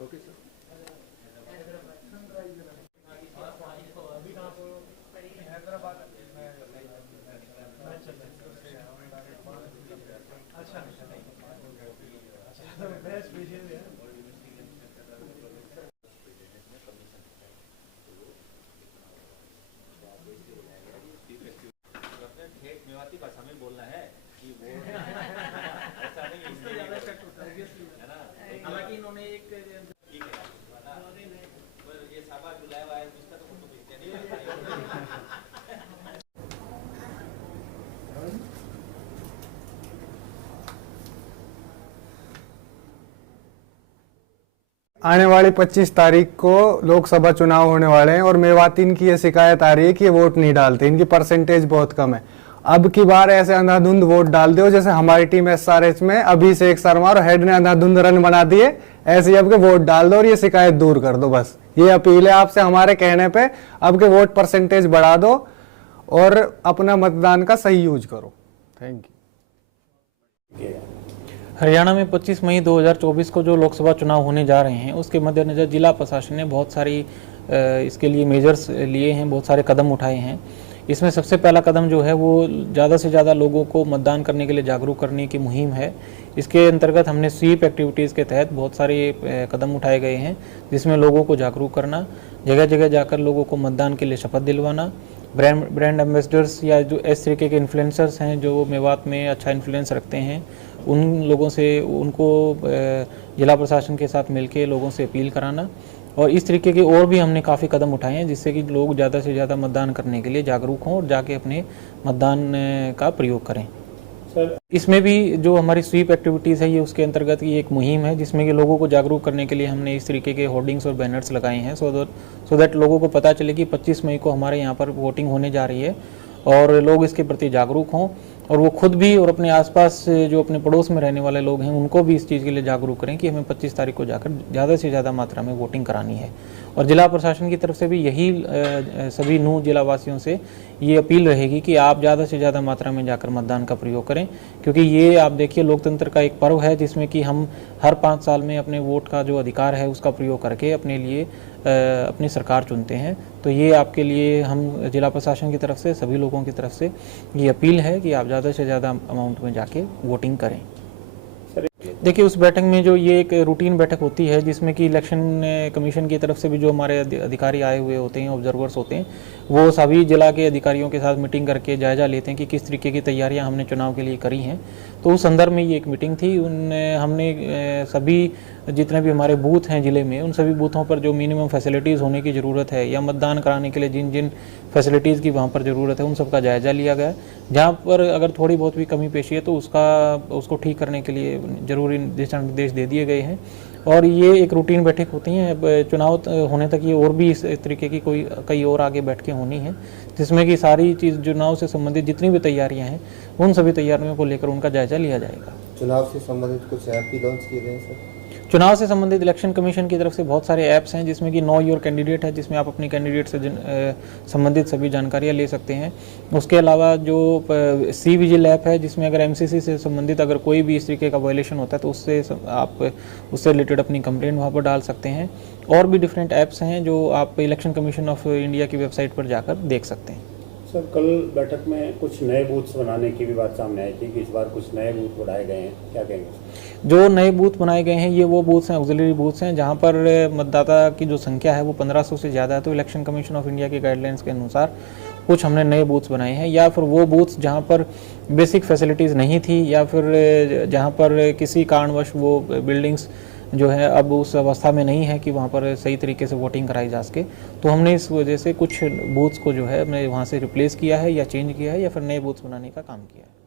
Okay sir. Mewati भाषा में बोलना है कि वो ऐसा नहीं है ना। हालांकि इन्होंने एक ठीक है ये साबा जुलाया हुआ है उसका तो फोटो भेजते नहीं। आने वाली 25 तारीख को लोकसभा चुनाव होने वाले हैं और मेवातीन की ये शिकायत आ रही है कि ये वोट नहीं डालते, इनकी परसेंटेज बहुत कम है। अब की बार ऐसे अंधाधुंध वोट डाल दो जैसे हमारी टीम एसआरएच में अभिषेक शर्मा और हेड ने अंधाधुंध रन बना दिए, ऐसे अब के वोट डाल दो और ये शिकायत दूर कर दो। बस ये अपील है आपसे हमारे कहने पे। अब के वोट परसेंटेज बढ़ा दो और अपना मतदान का सही यूज करो। Thank you. हरियाणा में 25 मई 2024 को जो लोकसभा चुनाव होने जा रहे हैं उसके मद्देनज़र जिला प्रशासन ने बहुत सारी इसके लिए मेजर्स लिए हैं, बहुत सारे कदम उठाए हैं। इसमें सबसे पहला कदम जो है वो ज़्यादा से ज़्यादा लोगों को मतदान करने के लिए जागरूक करने की मुहिम है। इसके अंतर्गत हमने स्वीप एक्टिविटीज़ के तहत बहुत सारे कदम उठाए गए हैं, जिसमें लोगों को जागरूक करना, जगह जगह जाकर लोगों को मतदान के लिए शपथ दिलवाना, ब्रांड एम्बेसडर्स या जो इस तरीके के इन्फ्लुएंसर्स हैं जो मेवात में अच्छा इन्फ्लुएंस रखते हैं, उन लोगों से उनको जिला प्रशासन के साथ मिलके लोगों से अपील कराना। और इस तरीके के और भी हमने काफ़ी कदम उठाए हैं जिससे कि लोग ज़्यादा से ज़्यादा मतदान करने के लिए जागरूक हों और जाके अपने मतदान का प्रयोग करें। सर इसमें भी जो हमारी स्वीप एक्टिविटीज़ है ये उसके अंतर्गत ये एक मुहिम है जिसमें कि लोगों को जागरूक करने के लिए हमने इस तरीके के होर्डिंग्स और बैनर्स लगाए हैं सो दैट लोगों को पता चले कि 25 मई को हमारे यहाँ पर वोटिंग होने जा रही है और लोग इसके प्रति जागरूक हों और वो खुद भी और अपने आसपास जो अपने पड़ोस में रहने वाले लोग हैं उनको भी इस चीज़ के लिए जागरूक करें कि हमें 25 तारीख को जाकर ज़्यादा से ज़्यादा मात्रा में वोटिंग करानी है। और जिला प्रशासन की तरफ से भी यही सभी नू जिला वासियों से ये अपील रहेगी कि आप ज़्यादा से ज़्यादा मात्रा में जाकर मतदान का प्रयोग करें, क्योंकि ये आप देखिए लोकतंत्र का एक पर्व है जिसमें कि हम हर 5 साल में अपने वोट का जो अधिकार है उसका प्रयोग करके अपने लिए अपनी सरकार चुनते हैं। तो ये आपके लिए हम जिला प्रशासन की तरफ से सभी लोगों की तरफ से ये अपील है कि आप ज़्यादा से ज़्यादा अमाउंट में जाके वोटिंग करें। देखिए उस बैठक में जो ये एक रूटीन बैठक होती है जिसमें कि इलेक्शन कमीशन की तरफ से भी जो हमारे अधिकारी आए हुए होते हैं, ऑब्जर्वर्स होते हैं, वो सभी जिला के अधिकारियों के साथ मीटिंग करके जायजा लेते हैं कि किस तरीके की तैयारियां हमने चुनाव के लिए करी हैं। तो उस संदर्भ में ये एक मीटिंग थी। हमने सभी जितने भी हमारे बूथ हैं ज़िले में उन सभी बूथों पर जो मिनिमम फैसिलिटीज़ होने की ज़रूरत है या मतदान कराने के लिए जिन जिन फैसिलिटीज़ की वहाँ पर ज़रूरत है उन सब का जायज़ा लिया गया। जहाँ पर अगर थोड़ी बहुत भी कमी पेशी है तो उसको ठीक करने के लिए ज़रूरी दिशा निर्देश दे दिए गए हैं। और ये एक रूटीन बैठक होती हैं, चुनाव होने तक ये और भी इस तरीके की कई और आगे बैठकें होनी हैं जिसमें कि सारी चीज़ चुनाव से संबंधित जितनी भी तैयारियां हैं उन सभी तैयारियों को लेकर उनका जायजा लिया जाएगा। चुनाव से संबंधित कुछ ऐप भी लॉन्च किए गए हैं सर? चुनाव से संबंधित इलेक्शन कमीशन की तरफ से बहुत सारे ऐप्स हैं जिसमें कि नो योर कैंडिडेट है, जिसमें आप अपनी कैंडिडेट से संबंधित सभी जानकारियां ले सकते हैं। उसके अलावा जो सी विजिल ऐप है जिसमें अगर एमसीसी से संबंधित अगर कोई भी इस तरीके का वायलेशन होता है तो उससे रिलेटेड अपनी कंप्लेंट वहाँ पर डाल सकते हैं। और भी डिफरेंट ऐप्स हैं जो आप इलेक्शन कमीशन ऑफ इंडिया की वेबसाइट पर जाकर देख सकते हैं। सर कल बैठक में कुछ नए बूथ्स बनाने की भी बात सामने आई थी कि इस बार कुछ नए बूथ बनाए गए हैं, क्या कहेंगे? जो नए बूथ बनाए गए हैं ये वो बूथ्स हैं, ऑक्सिलरी बूथ्स हैं जहां पर मतदाता की जो संख्या है वो 1500 से ज़्यादा है। तो इलेक्शन कमीशन ऑफ इंडिया की गाइडलाइंस के अनुसार कुछ हमने नए बूथ्स बनाए हैं, या फिर वो बूथ्स जहां पर बेसिक फैसिलिटीज़ नहीं थी या फिर जहाँ पर किसी कारणवश वो बिल्डिंग्स जो है अब उस अवस्था में नहीं है कि वहाँ पर सही तरीके से वोटिंग कराई जा सके। तो हमने इस वजह से कुछ बूथ्स को जो है हमने वहाँ से रिप्लेस किया है या चेंज किया है या फिर नए बूथ्स बनाने का काम किया है।